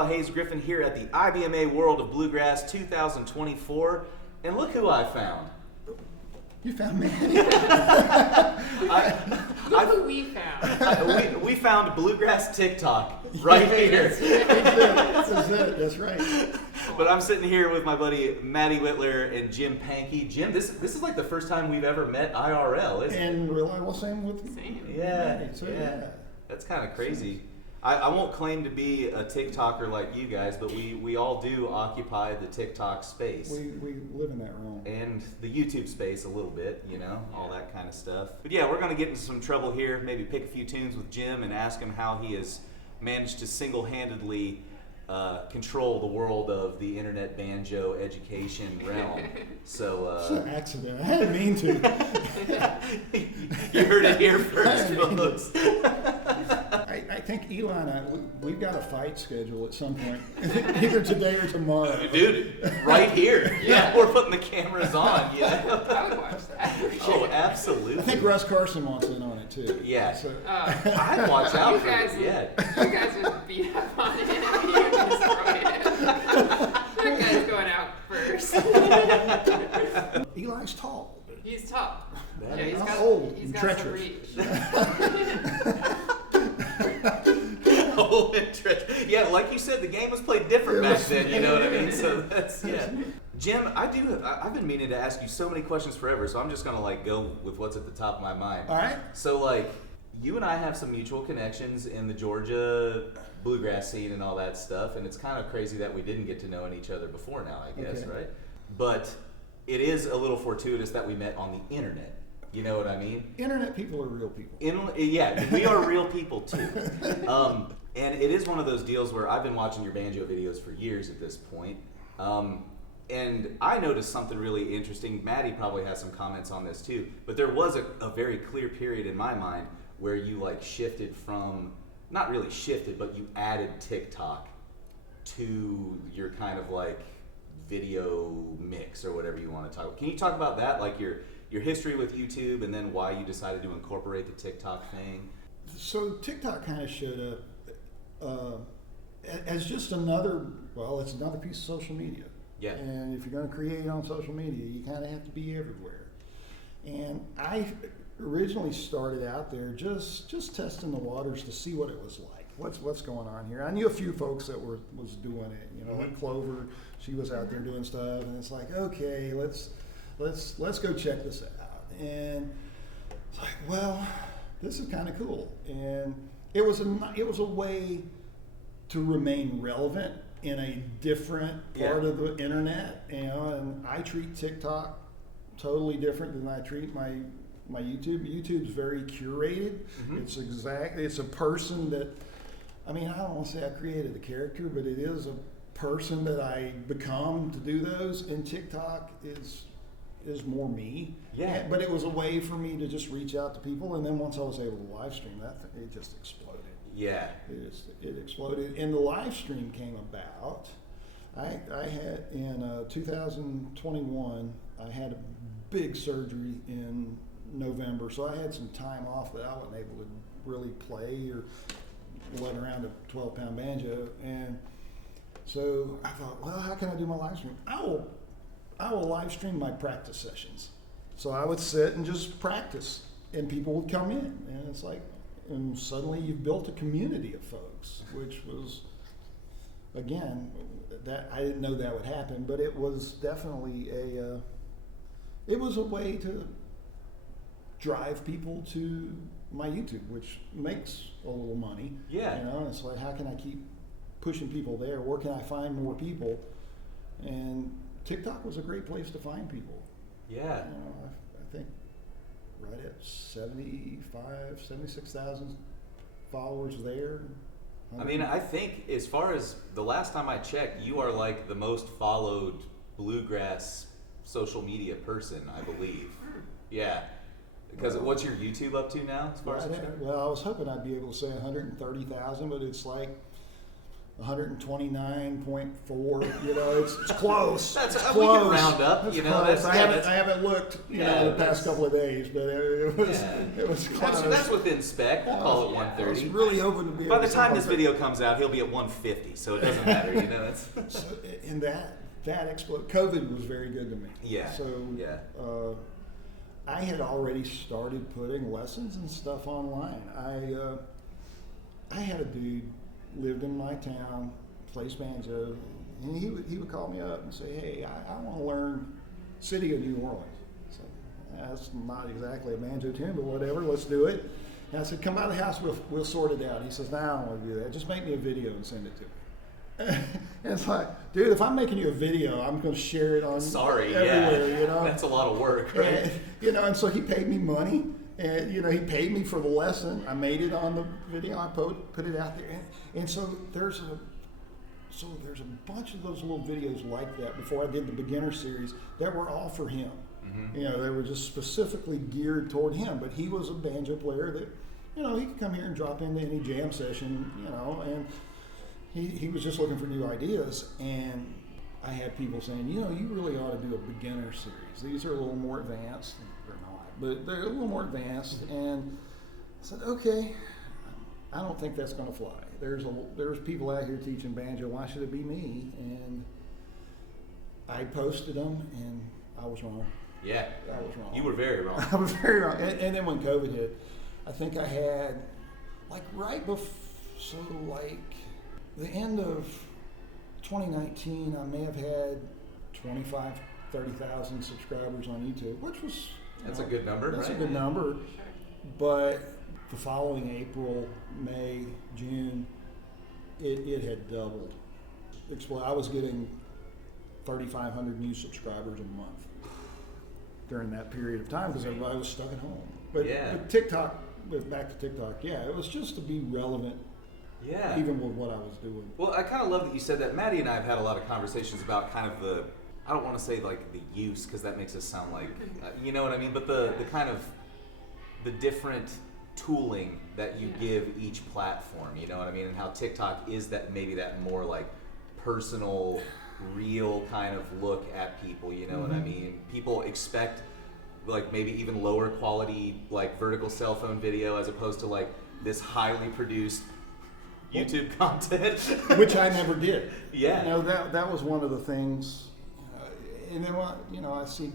Kyle Hayes Griffin here at the IBMA World of Bluegrass 2024, and look who I found. You found me. Look who we found. We found Bluegrass TikTok right here. That's right. But I'm sitting here with my buddy Maddie Whitler and Jim Pankey. Jim, this is like the first time we've ever met IRL, isn't it? And reliable, same with Yeah, so, yeah. That's kind of crazy. I won't claim to be a TikToker like you guys, but we all do occupy the TikTok space. We live in that realm. And the YouTube space a little bit, you know, all that kind of stuff. But yeah, we're going to get into some trouble here, maybe pick a few tunes with Jim and ask him how he has managed to single-handedly control the world of the internet banjo education realm. So it's an accident. I didn't mean to. You heard it here first, folks. I think Eli and I, we've got a fight schedule at some point, either today or tomorrow. Dude, right here. Yeah, we're putting the cameras on. You know? I would watch that. Oh, absolutely. I think Russ Carson wants in on it too. Yeah. So, I'd watch out you for guys, it. Yeah. You guys would beat up on it. You would destroy it. That guy's going out first. Eli's tall. He's tough. That Yeah, is old he's and got some treacherous. reach. Oh, yeah, like you said, the game was played different back then, you know what I mean? So that's, yeah. Jim, I've been meaning to ask you so many questions forever, so I'm just going to like go with what's at the top of my mind. All right. So like, you and I have some mutual connections in the Georgia bluegrass scene and all that stuff, and it's kind of crazy that we didn't get to know each other before now, I guess, Okay. right? But it is a little fortuitous that we met on the internet. You know what I mean? Internet people are real people. Yeah, we are real people too. And it is one of those deals where I've been watching your banjo videos for years at this point. And I noticed something really interesting. Maddie probably has some comments on this too. But there was a very clear period in my mind where you like shifted from, not really shifted, but you added TikTok to your kind of like video mix or whatever you want to talk about. Can you talk about that? Like your history with YouTube and then why you decided to incorporate the TikTok thing? So TikTok kind of showed up as just another piece of social media. Yeah. And if you're going to create on social media, you kind of have to be everywhere. And I originally started out there just testing the waters to see what it was like. What's going on here? I knew a few folks that was doing it. You know, like Clover, she was out there doing stuff, and it's like, okay, let's go check this out. And it's like, well, this is kind of cool. And it was a way to remain relevant in a different part of the internet. You know, and I treat TikTok totally different than I treat my YouTube. YouTube's very curated. Mm-hmm. It's a person that, I mean, I don't want to say I created a character, but it is a person that I become to do those. And TikTok is more me. Yeah. But it was a way for me to just reach out to people, and then once I was able to live stream, it just exploded. Yeah. It exploded, and the live stream came about. I had in 2021. I had a big surgery in November, so I had some time off that I wasn't able to really play or let around a 12-pound banjo, and so I thought, well, how can I do my live stream? I will live stream my practice sessions. So I would sit and just practice, and people would come in, and it's like, and suddenly you've built a community of folks, which was, again, that I didn't know that would happen, but it was definitely it was a way to drive people to my YouTube, which makes a little money. Yeah. You know, and it's like, how can I keep pushing people there? Where can I find more people? And TikTok was a great place to find people. Yeah. You know, I think right at 76,000 followers there. I mean, I think as far as the last time I checked, you are like the most followed bluegrass social media person, I believe. Yeah. Because what's your YouTube up to now as far as Well, I was hoping I'd be able to say 130,000, but it's like 129.4. You know, it's close. That's it's we close. can round up. That's You know, close. that's, I haven't looked. Yeah, The past couple of days, but it was close. that's within spec. We'll call it Yeah. 130. I was really hoping to be. By able the to time see this video comes out, he'll be at 150, so it doesn't matter. You know, it's So, and that COVID was very good to me. Yeah. So Yeah. I had already started putting lessons and stuff online. I had a dude lived in my town, plays banjo, and he would call me up and say, "Hey, I want to learn City of New Orleans." So that's not exactly a banjo tune, but whatever, let's do it. And I said, "Come by the house, we'll sort it out." He says, "No, I don't want to do that. Just make me a video and send it to me." And it's like, dude, if I'm making you a video, I'm going to share it on everywhere, yeah. you know. That's a lot of work, right? And, and so he paid me money, and he paid me for the lesson. I made it on the video. I put it out there, and so there's a bunch of those little videos like that before I did the beginner series that were all for him. Mm-hmm. They were just specifically geared toward him. But he was a banjo player that, he could come here and drop into any jam session, and he was just looking for new ideas. And I had people saying, you really ought to do a beginner series. These are a little more advanced. They're not, but they're a little more advanced. And I said, okay, I don't think that's going to fly. There's people out here teaching banjo. Why should it be me? And I posted them, and I was wrong. Yeah. I was wrong. You were very wrong. I was very wrong. And then when COVID hit, I think I had, the end of 2019, I may have had 25, 30,000 subscribers on YouTube, which was... That's a good number, That's right? a good number. Sure. But the following April, May, June, it had doubled. I was getting 3,500 new subscribers a month during that period of time because everybody was stuck at home. But TikTok, back to TikTok, it was just to be relevant. Yeah. Even with what I was doing. Well, I kind of love that you said that. Maddie and I have had a lot of conversations about kind of I don't want to say like the use, because that makes us sound like, you know what I mean? But the kind of, the different tooling that you give each platform, you know what I mean? And how TikTok is maybe that more like personal, real kind of look at people, you know what I mean? People expect like maybe even lower quality like vertical cell phone video as opposed to like this highly produced YouTube content, which I never did. Yeah, that was one of the things. And then I see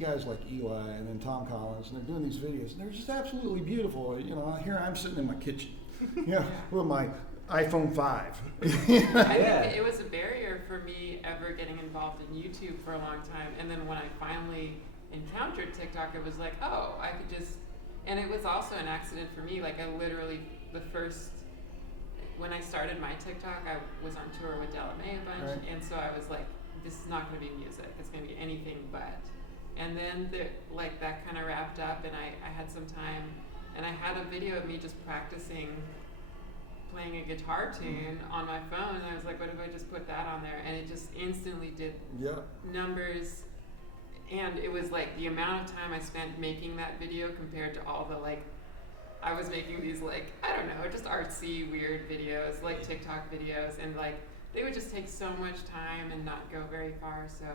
guys like Eli and then Tom Collins, and they're doing these videos, and they're just absolutely beautiful. Here I'm sitting in my kitchen, with my iPhone 5. I think it was a barrier for me ever getting involved in YouTube for a long time, and then when I finally encountered TikTok, it was like, oh, I could just. And it was also an accident for me. Like I literally when I started my TikTok, I was on tour with IBMA a bunch, right. And so I was like, this is not going to be music. It's going to be anything but. And then that kind of wrapped up, and I had some time, and I had a video of me just practicing playing a guitar tune on my phone, and I was like, what if I just put that on there? And it just instantly did numbers. And it was like the amount of time I spent making that video compared to all the I was making these I don't know, just artsy, weird videos, like TikTok videos, and they would just take so much time and not go very far. So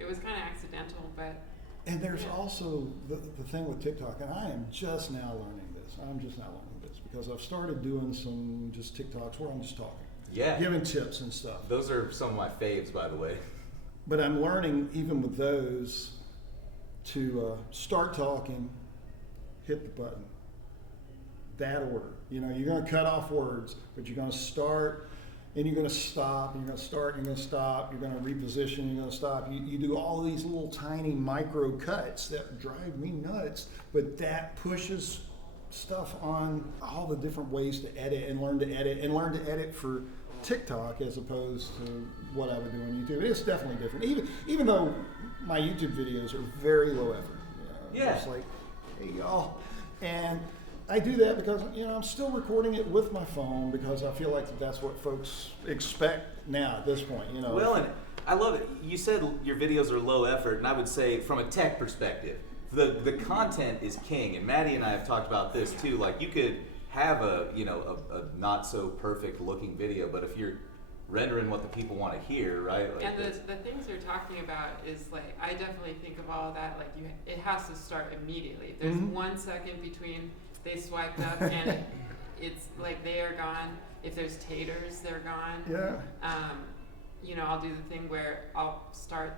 it was kind of accidental, but. And there's also the thing with TikTok, and I am just now learning this. Because I've started doing some just TikToks where I'm just talking. Yeah. Giving tips and stuff. Those are some of my faves, by the way. But I'm learning, even with those, to start talking, hit the button. That order. You're going to cut off words, but you're going to start, and you're going to stop, and you're going to start, and you're going to stop, you're going to reposition, you're going to stop. You do all of these little tiny micro cuts that drive me nuts, but that pushes stuff on all the different ways to edit and learn to edit for TikTok as opposed to what I would do on YouTube. It's definitely different, even though my YouTube videos are very low effort. It's like, hey y'all, and I do that because I'm still recording it with my phone because I feel like that's what folks expect now at this point. Well, and I love it. You said your videos are low effort, and I would say from a tech perspective, the content is king. And Maddie and I have talked about this too. Like you could have a not so perfect looking video, but if you're rendering what the people want to hear, right? Like And the things you're talking about is like, I definitely think of all of that, like it has to start immediately. If there's 1 second between they swiped up and it's like they are gone. If there's taters, they're gone. Yeah. You know, I'll do the thing where I'll start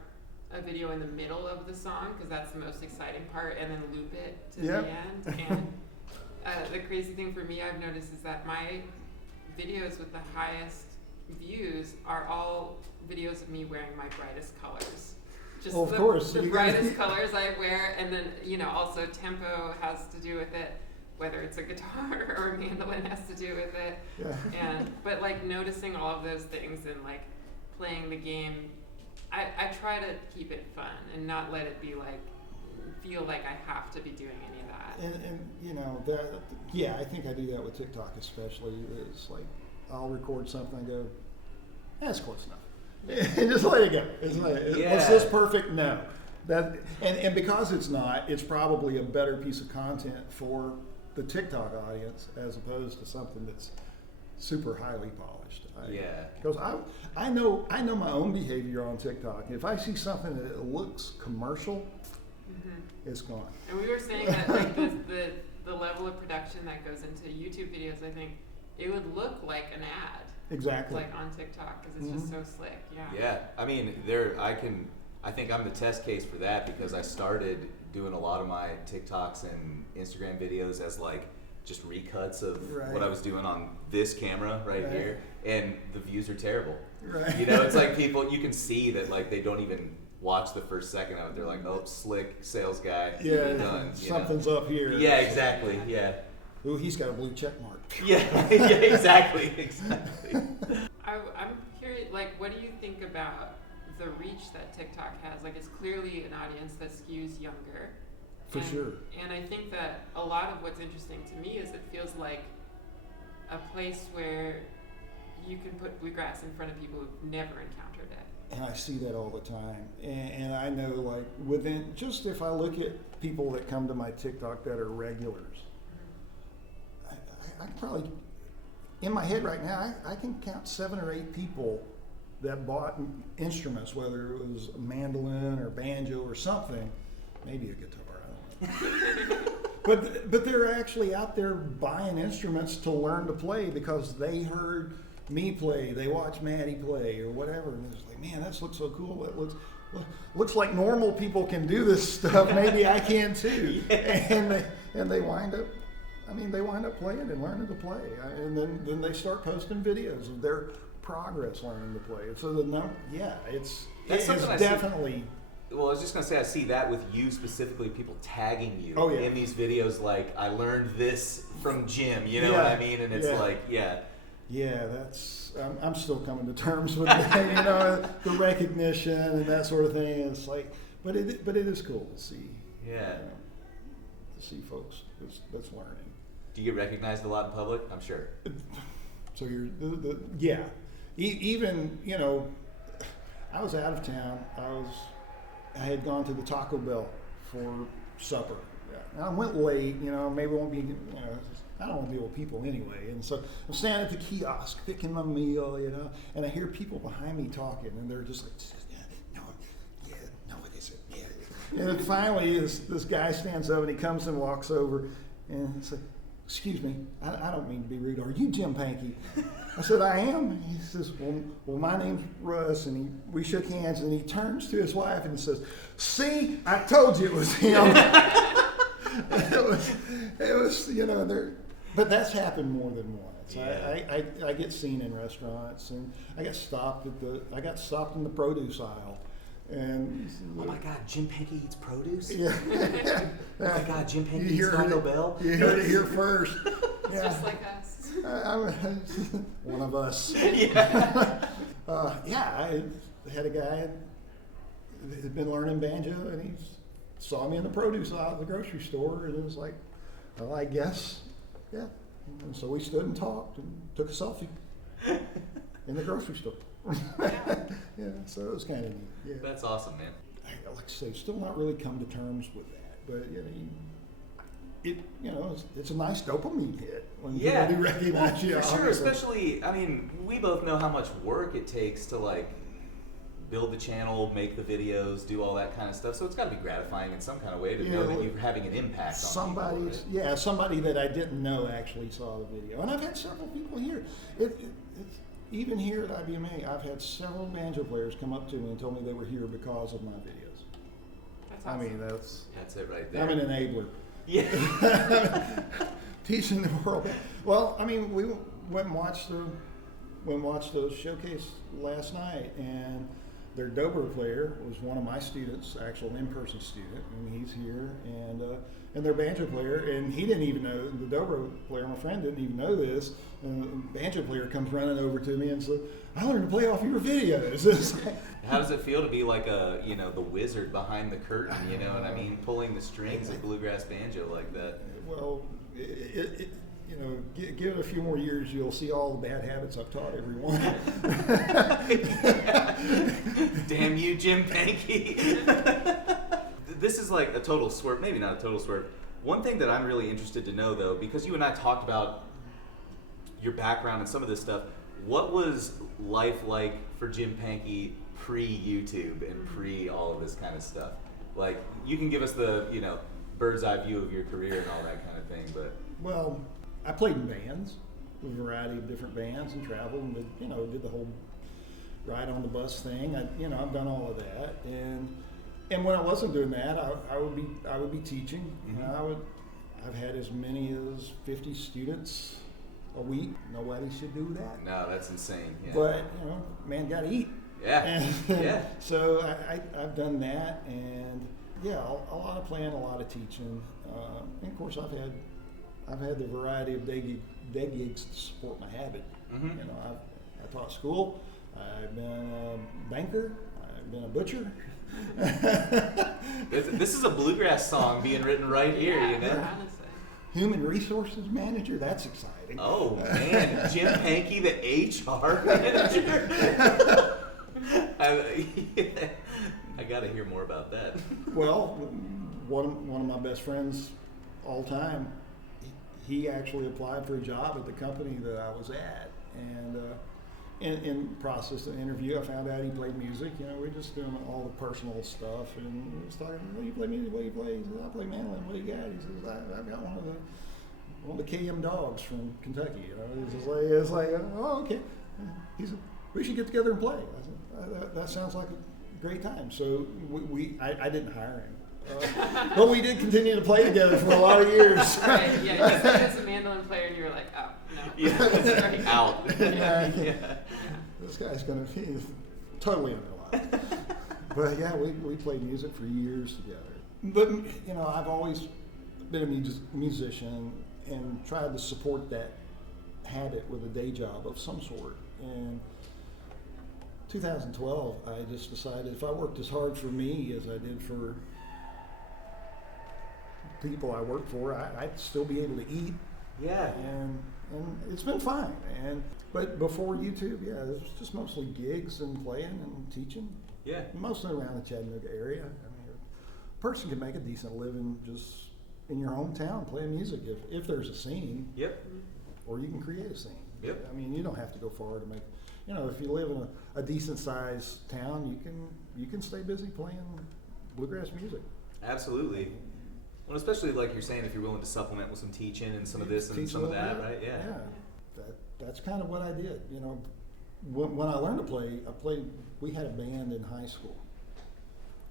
a video in the middle of the song because that's the most exciting part, and then loop it to the end. And the crazy thing for me I've noticed is that my videos with the highest views are all videos of me wearing my brightest colors. Just of course. The brightest colors I wear, and then, you know, also tempo has to do with it, whether it's a guitar or a mandolin has to do with it. Yeah. But like noticing all of those things and like playing the game, I try to keep it fun and not let it be like, feel like I have to be doing any of that. And you know, that, yeah, I think I do that with TikTok especially. It's like, I'll record something and go, that's close enough. And just let it go. It's like, was this perfect? No. And because it's not, it's probably a better piece of content for the TikTok audience as opposed to something that's super highly polished. Because I know my own behavior on TikTok. If I see something that looks commercial, it's gone. And we were saying that like the level of production that goes into YouTube videos, I think it would look like an ad. Exactly. Like on TikTok because it's just so slick. Yeah. Yeah, I mean, I think I'm the test case for that because I started doing a lot of my TikToks and Instagram videos as like just recuts of what I was doing on this camera right here, and the views are terrible. Right. You know, it's like people, you can see that like they don't even watch the first second of it. They're like, oh, slick sales guy. Yeah, done. Something's up here. Yeah, exactly. Yeah. Ooh, he's got a blue check mark. Yeah, yeah, exactly. I'm curious, like, what do you think about the reach that TikTok has? Like, it's clearly an audience that skews younger. For sure. And I think that a lot of what's interesting to me is it feels like a place where you can put Bluegrass in front of people who've never encountered it. And I see that all the time. And I know, like, within, just if I look at people that come to my TikTok that are regulars, I probably, in my head right now, I can count 7 or 8 people that bought instruments, whether it was a mandolin or banjo or something, maybe a guitar, I don't know. but they're actually out there buying instruments to learn to play because they heard me play, they watched Maddie play or whatever, and it's like, man, that looks so cool. That looks like normal people can do this stuff. Maybe I can too. And they wind up. I mean, they wind up playing and learning to play, and then they start posting videos of their progress learning to play. So it's definitely. Well, I was just gonna say I see that with you specifically, people tagging you in these videos, like I learned this from Jim. You know what I mean? And it's like, yeah, that's. I'm still coming to terms with that, you know, the recognition and that sort of thing. It's like, but it is cool to see. Yeah. To see folks that's learning. Do you get recognized a lot in public? I'm sure. So even, you know, I was out of town. I had gone to the Taco Bell for supper. And I went late, you know, maybe won't be, you know, I don't want to deal with people anyway. And so I'm standing at the kiosk picking my meal, you know, and I hear people behind me talking, and they're just like, no, it isn't. Yeah. And then finally, this guy stands up and he comes and walks over, and he's like, excuse me, I don't mean to be rude. Are you Jim Pankey? I said, I am. And he says, well, my name's Russ. And we shook hands, and he turns to his wife and says, see, I told you it was him. it was, you know, but that's happened more than once. Yeah. I get seen in restaurants, and I got stopped in the produce aisle. And oh my God, Jim Pankey eats produce? Yeah. Oh my God, Jim Pankey eats Taco Bell? You heard it here first. It's just like us. I'm one of us. Yeah. I had a guy that had been learning banjo, and he saw me in the produce aisle at the grocery store, and it was like, well, I guess, yeah. And so we stood and talked and took a selfie in the grocery store. Yeah, so it was kind of neat. Yeah. That's awesome, man. Like I say, still not really come to terms with that, but you know, it's a nice dopamine hit when Yeah, people do recognize well, you. for sure. obviously. Especially, I mean, we both know how much work it takes to like build the channel, make the videos, do all that kind of stuff. So it's got to be gratifying in some kind of way to know that you're having an impact on people, right? Somebody that I didn't know actually saw the video, and I've had several people here. It's even here at IBMA, I've had several banjo players come up to me and told me they were here because of my videos. That's awesome. I mean, That's it right there. I'm an enabler. Yeah. Teaching the world. Well, I mean, we went and watched the showcase last night, and their dobro player was one of my students, actual in-person student, and he's here, and their banjo player, and he didn't even know, the dobro player, my friend, didn't even know this, and the banjo player comes running over to me and said, I learned to play off your videos. How does it feel to be like the wizard behind the curtain, you know what I mean? Pulling the strings of bluegrass banjo like that. Well, give it a few more years, you'll see all the bad habits I've taught everyone. Damn you, Jim Pankey. This is like a total swerve, maybe not a total swerve. One thing that I'm really interested to know, though, because you and I talked about your background and some of this stuff, what was life like for Jim Pankey pre-YouTube and pre all of this kind of stuff? Like, you can give us the, bird's eye view of your career and all that kind of thing, but... Well, I played in bands, a variety of different bands, and traveled and did the whole ride on the bus thing. I've done all of that, and when I wasn't doing that, I would be teaching. Mm-hmm. I've had as many as 50 students a week. Nobody should do that. No, that's insane. Yeah. But man, got to eat. Yeah. And Yeah. So I've done that, and yeah, a lot of playing, a lot of teaching, and of course I've had the variety of day gigs to support my habit. Mm-hmm. I taught school. I've been a banker. I've been a butcher. This is a bluegrass song being written right here, Honestly. Human resources manager. That's exciting. Oh man, Jim Pankey, the HR manager. I got to hear more about that. Well, one of my best friends all time, he actually applied for a job at the company that I was at, and in process of the interview, I found out he played music. We're just doing all the personal stuff, and we was talking. Well, you play music? What do you play? He says, I play mandolin. What do you got? He says, I've got one of the KM dogs from Kentucky. It's like, oh, okay. He said, we should get together and play. I said, that sounds like a great time. So I didn't hire him. But we did continue to play together for a lot of years. Right, yeah, you started as a mandolin player and you were like, oh, no. Yeah, out. Yeah. This guy's he's totally underlined. But yeah, we played music for years together. But, I've always been a musician and tried to support that habit with a day job of some sort. And 2012, I just decided if I worked as hard for me as I did for people I worked for, I'd still be able to eat. Yeah. And it's been fine. But before YouTube, yeah, it was just mostly gigs and playing and teaching. Yeah. Mostly around the Chattanooga area. I mean, a person can make a decent living just in your hometown playing music if there's a scene. Yep. Or you can create a scene. Yep. I mean, you don't have to go far to make. If you live in a decent sized town, you can stay busy playing bluegrass music. Absolutely. Well, especially like you're saying, if you're willing to supplement with some teaching and some of this and some of that, right? Yeah. Yeah. That's kind of what I did. When I learned to play, we had a band in high school.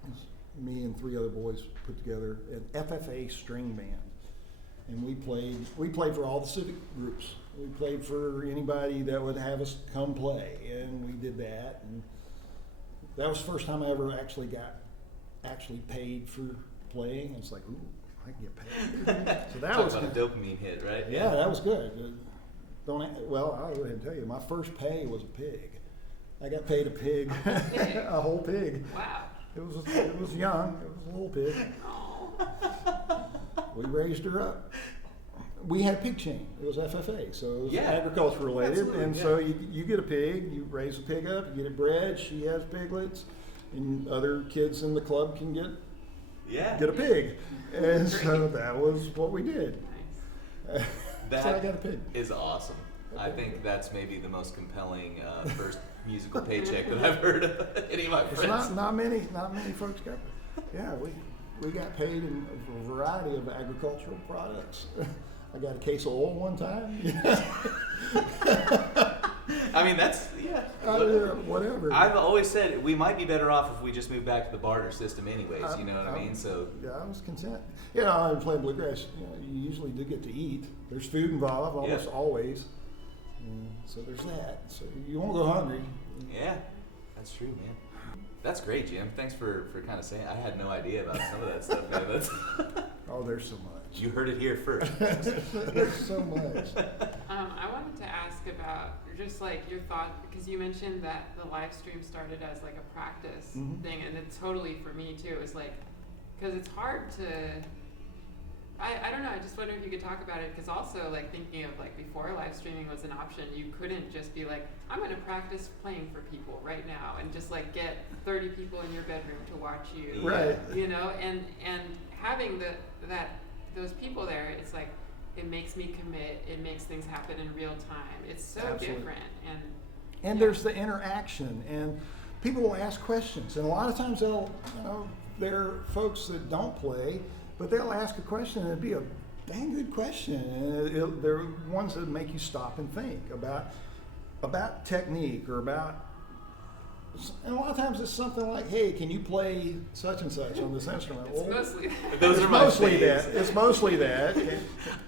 It was me and 3 other boys put together an FFA string band, and we played for all the civic groups. We played for anybody that would have us come play, and we did that. And that was the first time I ever actually got paid for playing. It's like, ooh, I can get paid. So that was about a dopamine hit, right? Yeah, that was good. I'll go ahead and tell you, my first pay was a pig. I got paid a pig, a whole pig. Wow. It was young. It was a little pig. Oh. We raised her up. We had pig chain. It was FFA, so it was agriculture related. Absolutely, and so you get a pig, you raise the pig up, you get it bred, she has piglets, and other kids in the club can get Yeah. get a pig. And so that was what we did. Nice. That So I got a pig. is awesome. I think that's maybe the most compelling first musical paycheck that I've heard of any of my It's friends. not many folks got. Yeah, we got paid in a variety of agricultural products. I got a case of oil one time. I mean, that's, yeah. Whatever. I've always said we might be better off if we just move back to the barter system anyways, you know what I mean? So, Yeah, I was content. You know, I was playing bluegrass. You usually do get to eat. There's food involved almost Yeah. always. So there's that. So you won't go hungry. yeah, that's true, man. That's great, Jim. Thanks for kind of saying. I had no idea about some of that stuff, man. That's Oh, there's so much. you heard it here first. There's so much. I wanted to ask about just like your thought, because you mentioned that the live stream started as like a practice Mhm. thing, and it's totally for me too. It was like, because it's hard to, I don't know, I just wonder if you could talk about it, because also like thinking of like before live streaming was an option, you couldn't just be like, I'm going to practice playing for people right now and just like get 30 people in your bedroom to watch you. Right. You know, and having those people there, it's like, it makes me commit, it makes things happen in real time. It's so Absolutely. different. And Yeah. there's the interaction, and people will ask questions, and a lot of times there are folks that don't play, but they'll ask a question and it'll be a dang good question, and they're ones that make you stop and think about technique or about. And a lot of times it's something like, "Hey, can you play such and such on this instrument?" It's Well, mostly Those it's are my mostly faves. that. It's mostly that.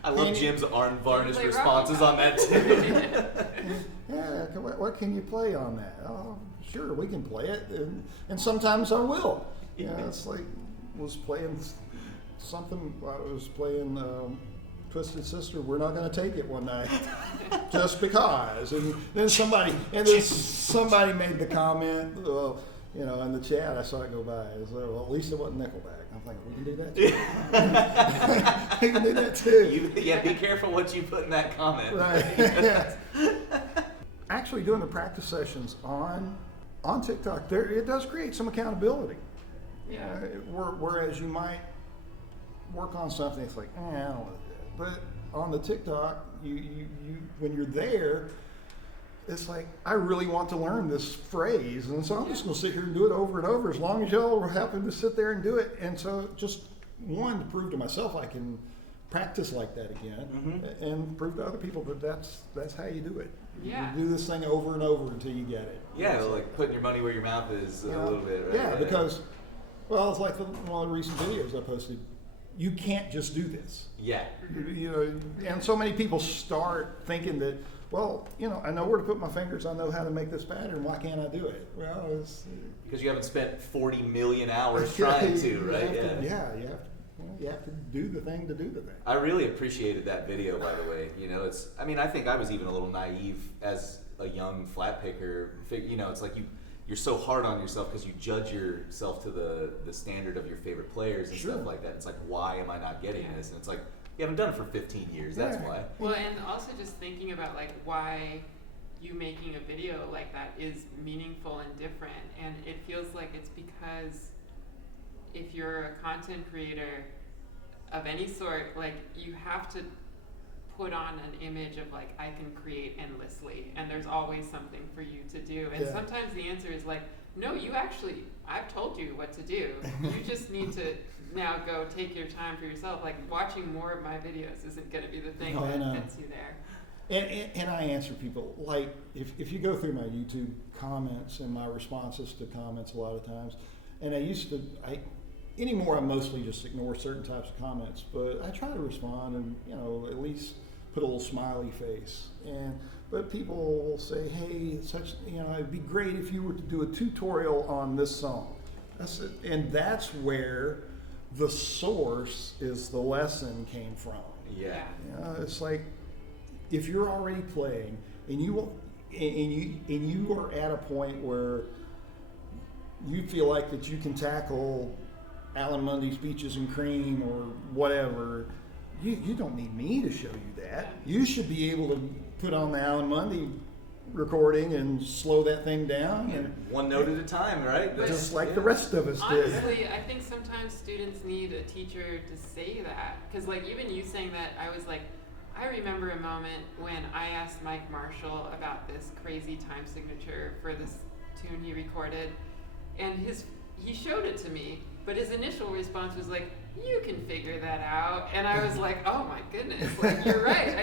I love Can you- Jim's unvarnished Play responses rock. on that too. Yeah, what can you play on that? Oh, sure, we can play it, and sometimes I will. You know, it's like was playing something. I was playing Twisted Sister. We're not going to take it one night, just because. And then somebody made the comment. You know, in the chat, I saw it go by. It was like, well, at least it wasn't Nickelback. I'm thinking we can do that too. We can do that too. Yeah, be careful what you put in that comment. Right. Yeah. Actually, doing the practice sessions on TikTok, it does create some accountability. Yeah. Whereas you might work on something, it's like, I don't want to do that. But on the TikTok, you when you're there, it's like, I really want to learn this phrase, and so I'm just going to sit here and do it over and over as long as y'all happen to sit there and do it. And so just one, to prove to myself I can practice like that again, and prove to other people that that's how you do it. Yeah. You do this thing over and over until you get it. Yeah, like putting your money where your mouth is a little bit, right? Yeah, because, well, it's like one of the recent videos I posted. You can't just do this. Yeah. You know, and so many people start thinking that, well, you know, I know where to put my fingers. I know how to make this pattern. Why can't I do it? Well, it's Because you haven't spent 40 million hours trying to, you right? have to- you have to do the thing to do the thing. I really appreciated that video, by the way. You know, I think I was even a little naive as a young flat picker. You know, it's like you're so hard on yourself because you judge yourself to the standard of your favorite players and Sure. stuff like that. It's like, why am I not getting this? And it's like, you haven't done it for 15 years. That's Yeah. why. Well, and also just thinking about like why you making a video like that is meaningful and different, and it feels like it's because if you're a content creator of any sort, like you have to put on an image of like, I can create endlessly and there's always something for you to do. And Yeah. sometimes the answer is like, no, I've told you what to do. You just need to now go take your time for yourself. Like watching more of my videos isn't going to be the thing No, I that know. gets you there. And I answer people, like, if you go through my YouTube comments and my responses to comments a lot of times, and anymore I mostly just ignore certain types of comments, but I try to respond and, you know, at least put a little smiley face. But people will say, hey, it'd be great if you were to do a tutorial on this song. And that's where the source is the lesson came from. Yeah. You know, it's like, if you're already playing and you are at a point where you feel like that you can tackle Alan Mundy's Peaches and Cream or whatever, you don't need me to show you that. You should be able to put on the Alan Mundy recording and slow that thing down, and one note at a time, right? just like the rest of us did. Honestly, I think sometimes students need a teacher to say that. Because, like, even you saying that, I was like, I remember a moment when I asked Mike Marshall about this crazy time signature for this tune he recorded, and he showed it to me, but his initial response was like, you can figure that out. And I was like, oh my goodness, like, you're right,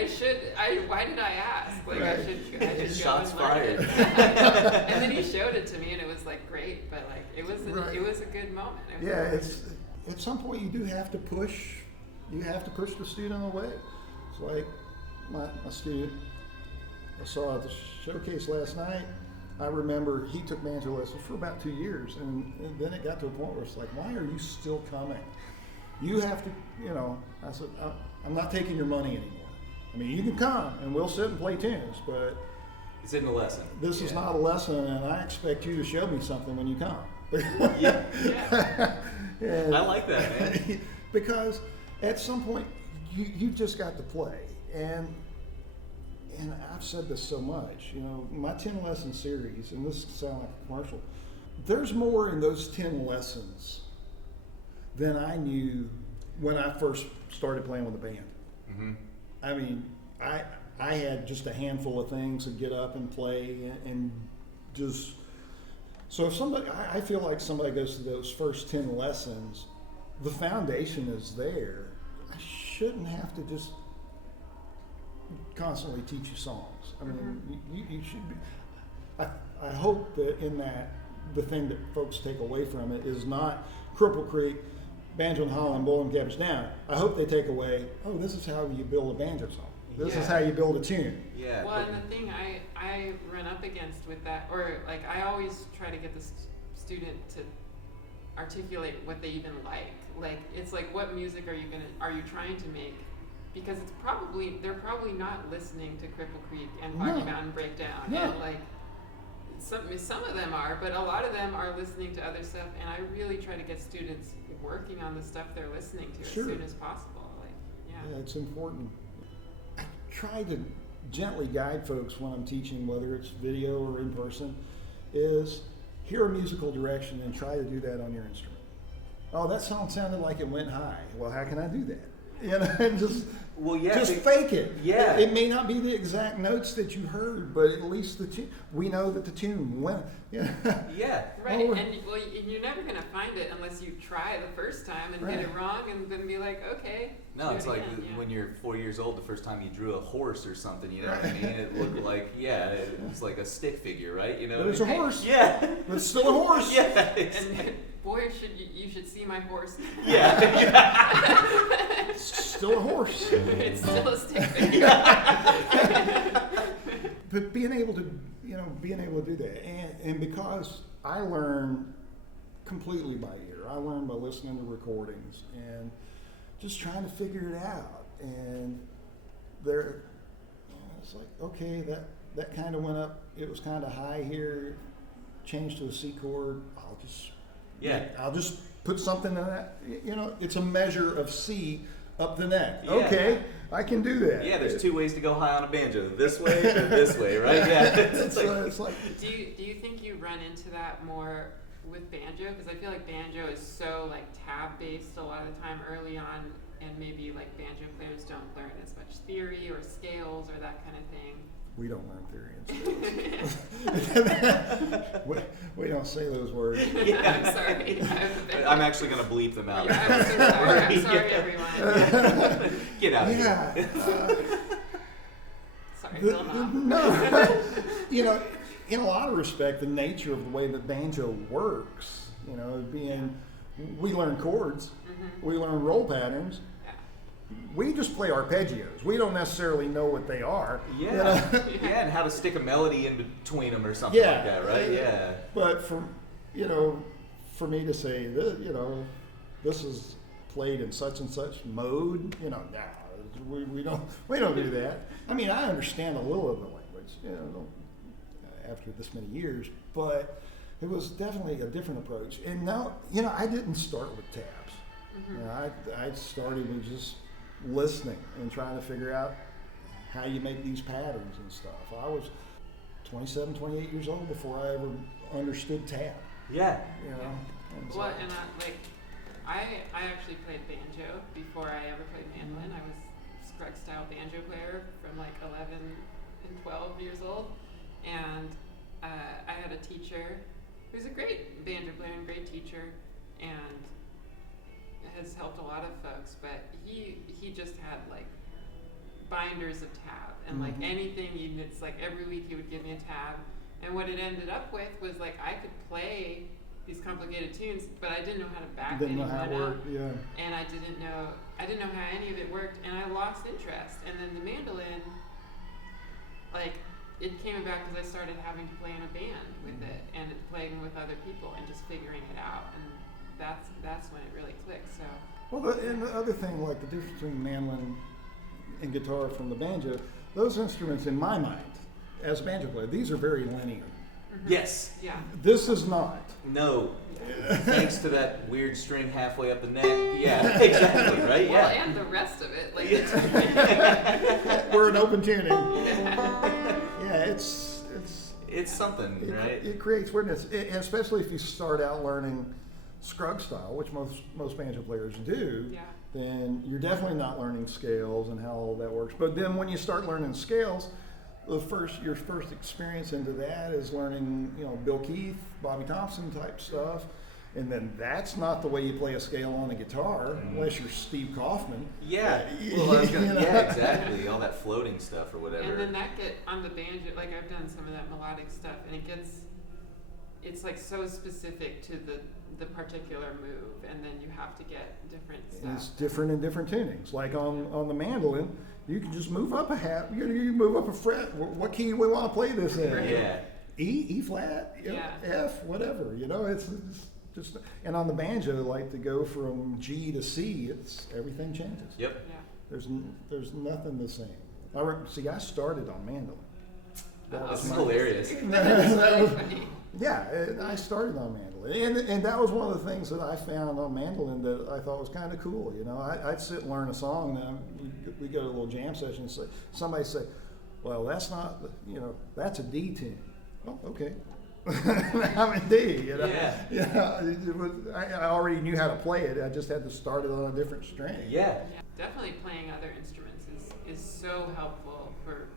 why did I ask? Like, right. I should Shots go and learn fired. it. And then he showed it to me, and it was like great, but like, it was a good moment. It's at some point you do have to push. You have to push the student away. It's like my student I saw at the showcase last night. I remember he took banjo lessons for about 2 years, and then it got to a point where it's like, why are you still coming? You have to, I said, I'm not taking your money anymore. I mean, you can come and we'll sit and play tunes, but It's in the lesson. this is not a lesson, and I expect you to show me something when you come. Yeah. And I like that, man. because at some point you just got to play, and I've said this so much, my 10 lesson series, and this sounds like a commercial, there's more in those 10 lessons than I knew when I first started playing with a band. Mm-hmm. I mean, I had just a handful of things to get up and play and just, so if somebody, I feel like somebody goes to those first 10 lessons, the foundation is there. I shouldn't have to just constantly teach you songs. I mean, you should be, I hope that in that, the thing that folks take away from it is not Cripple Creek, Banjo and Holland, Bowling Cabbage Down. I hope they take away, oh, this is how you build a banjo song. This is how you build a tune. Yeah. Well, and the thing I run up against with that, or like I always try to get the student to articulate what they even like. Like, it's like, what music are you trying to make? Because they're probably not listening to Cripple Creek and Foggy Mountain Breakdown. No. And like, some of them are, but a lot of them are listening to other stuff, and I really try to get students working on the stuff they're listening to Sure. as soon as possible. Like, Yeah, it's important. I try to gently guide folks when I'm teaching, whether it's video or in person, is hear a musical direction and try to do that on your instrument. Oh, that song sounded like it went high. Well, how can I do that? And just fake it. Yeah. It may not be the exact notes that you heard, but at least the tune. We know that the tune went. Yeah. right, Oh. and you're never gonna find it unless you try the first time and get it wrong, and then be like, okay. No, it's like again. when you're 4 years old, the first time you drew a horse or something, you know what I mean? It looked like, it was like a stick figure, right? You know. But it's a horse. Yeah. But it's still a horse. Yeah. And boy, you should see my horse. Yeah. It's still a horse. It's still a stick figure. But being able to do that, and because I learn completely by ear, I learn by listening to recordings and just trying to figure it out. And it's like, okay, that kind of went up. It was kind of high here. Changed to a C chord. I'll just put something in that. It's a measure of C up the neck. Yeah. Okay, I can do that. Yeah, there's 2 ways to go high on a banjo. This way or this way, right? Yeah. It's like Do you think you run into that more with banjo? Because I feel like banjo is so like tab based a lot of the time early on, and maybe like banjo players don't learn as much theory or scales or that kind of thing. we don't learn theory and skills. we don't say those words. Yeah. I'm sorry. I'm actually going to bleep them out. Yeah, I'm so sorry. I'm sorry, everyone. Get out of Yeah. here. Sorry, Phil. No, in a lot of respect, the nature of the way that banjo works, we learn chords, we learn roll patterns. We just play arpeggios. We don't necessarily know what they are. Yeah. Yeah, and how to stick a melody in between them or something like that, right? Yeah. But for me to say this is played in such and such mode, we don't do that. I mean, I understand a little of the language, after this many years, but it was definitely a different approach. And now, I didn't start with tabs. I started with just listening and trying to figure out how you make these patterns and stuff. I was 27, 28 years old before I ever understood tab. Yeah. You know. And so- Well, and I actually played banjo before I ever played mandolin. I was Scruggs style banjo player from like 11 and 12 years old, and I had a teacher who's a great banjo player and great teacher, and has helped a lot of folks. But he just had like binders of tab, and like anything, it's like every week he would give me a tab, and what it ended up with was like I could play these complicated tunes, but I didn't know how to back Didn't know anyone how it up. worked, yeah. And I didn't know how any of it worked, and I lost interest. And then the mandolin, like, it came about because I started having to play in a band with it, and playing with other people, and just figuring it out. And that's when it really clicked. So. Well, and the other thing, like the difference between mandolin and guitar from the banjo, those instruments, in my mind, as a banjo player, these are very linear. Yes. Yeah. This is not. No. Thanks to that weird string halfway up the neck. Yeah, exactly, right? Well, Yeah. and the rest of it, like. We're an open tuning. Yeah, it's something, right? It creates weirdness, especially if you start out learning Scruggs style, which most banjo players do. Yeah. Then you're definitely not learning scales and how all that works. But then when you start learning scales, your first experience into that is learning, Bill Keith, Bobby Thompson type stuff, and then that's not the way you play a scale on a guitar unless you're Steve Kaufman. Yeah. Well, I was gonna, yeah, exactly. All that floating stuff or whatever. And then that on the banjo, like I've done some of that melodic stuff, and it's like so specific to the particular move, and then you have to get different stuff. And it's different in different tunings. Like on the mandolin, you can just move up a half. You move up a fret. What key we want to play this in? Right. Yeah. E flat, F, whatever. It's just. And on the banjo, like to go from G to C, everything changes. Yep. Yeah. There's nothing the same. I started on mandolin. That's hilarious. Yeah, I started on mandolin, and that was one of the things that I found on mandolin that I thought was kind of cool. I'd sit and learn a song, and we go to a little jam session, and somebody say, "Well, that's not, that's a D tune." Oh, okay. I'm in D. I already knew how to play it. I just had to start it on a different string. Yeah. Definitely playing other instruments is so helpful for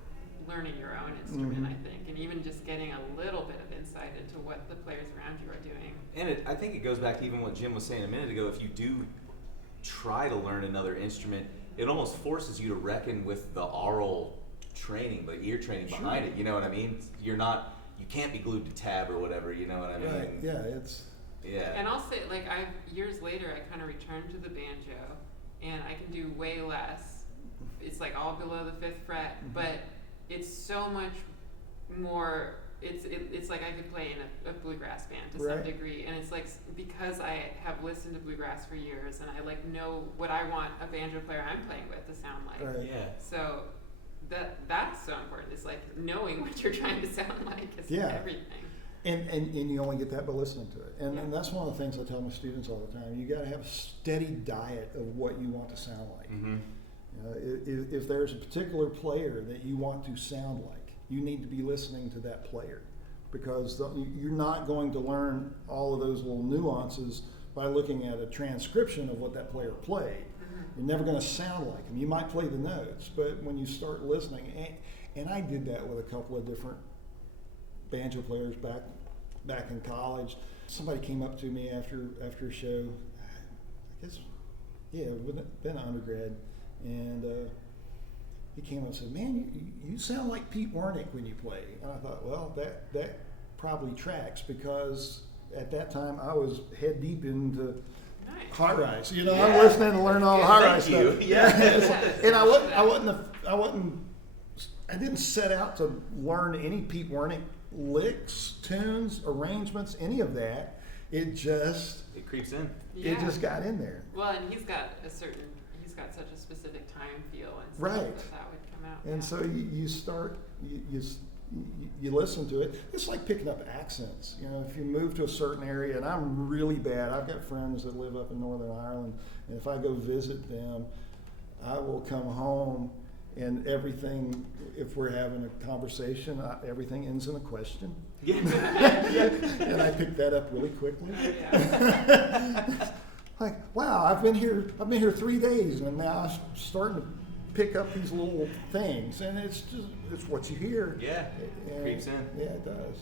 learning your own instrument, I think, and even just getting a little bit of insight into what the players around you are doing. And I think it goes back to even what Jim was saying a minute ago. If you do try to learn another instrument, it almost forces you to reckon with the aural training, the ear training behind it. You know what I mean? You can't be glued to tab or whatever. You know what I mean? Right. Yeah, Yeah. And I'll say, like, years later, I kind of returned to the banjo, and I can do way less. It's like all below the 5th fret, but it's so much more. It's like I could play in a bluegrass band to some degree, and it's like because I have listened to bluegrass for years, and I like know what I want a banjo player I'm playing with to sound like. Right. Yeah. So that's so important. It's like knowing what you're trying to sound like is everything. And you only get that by listening to it. And that's one of the things I tell my students all the time. You got to have a steady diet of what you want to sound like. If there's a particular player that you want to sound like, you need to be listening to that player, because you're not going to learn all of those little nuances by looking at a transcription of what that player played. You're never going to sound like him. You might play the notes, but when you start listening, and I did that with a couple of different banjo players back in college. Somebody came up to me after a show, I guess, it would have been an undergrad, and he came up and said, "Man, you sound like Pete Wernick when you play." And I thought, well, that probably tracks, because at that time I was head deep into high rise. I'm listening to learn all the high rise stuff. And I didn't set out to learn any Pete Wernick licks, tunes, arrangements, any of that. It creeps in. It just got in there. Well, and he's got such a specific time feel and stuff Right. that would come out. And so you start, you listen to it. It's like picking up accents. If you move to a certain area, and I'm really bad. I've got friends that live up in Northern Ireland, and if I go visit them, I will come home And everything, if we're having a conversation, everything ends in a question. Yeah. And I picked that up really quickly. Yeah. Like, wow, I've been here 3 days, and now I'm starting to pick up these little things, and it's what you hear. Yeah, And, creeps in. Yeah, it does.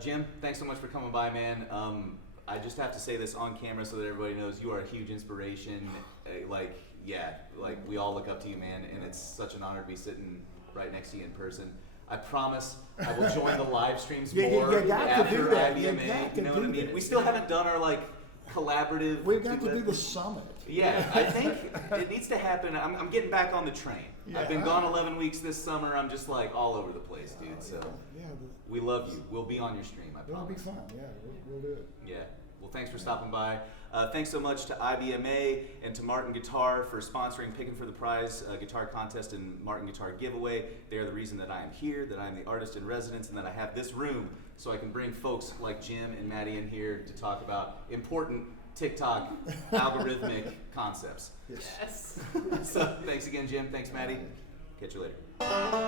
Jim, thanks so much for coming by, man. I just have to say this on camera so that everybody knows you are a huge inspiration. Like we all look up to you, man, and it's such an honor to be sitting right next to you in person. I promise I will join the live streams more after IBMA. You know what I mean? We still haven't done our collaborative. We've got to do the summit. Yeah, I think it needs to happen. I'm getting back on the train. Yeah. I've been gone 11 weeks this summer. I'm just all over the place, dude. So we love you. We'll be on your stream. I It'll promise. be fun. Yeah, we'll do it. Yeah. Well, thanks for stopping by. Thanks so much to IBMA and to Martin Guitar for sponsoring Picking for the Prize guitar contest and Martin Guitar giveaway. They're the reason that I am here, that I am the artist in residence, and that I have this room so I can bring folks like Jim and Maddie in here to talk about important TikTok algorithmic concepts. Yes. Yes. So thanks again, Jim. Thanks, Maddie. Catch you later.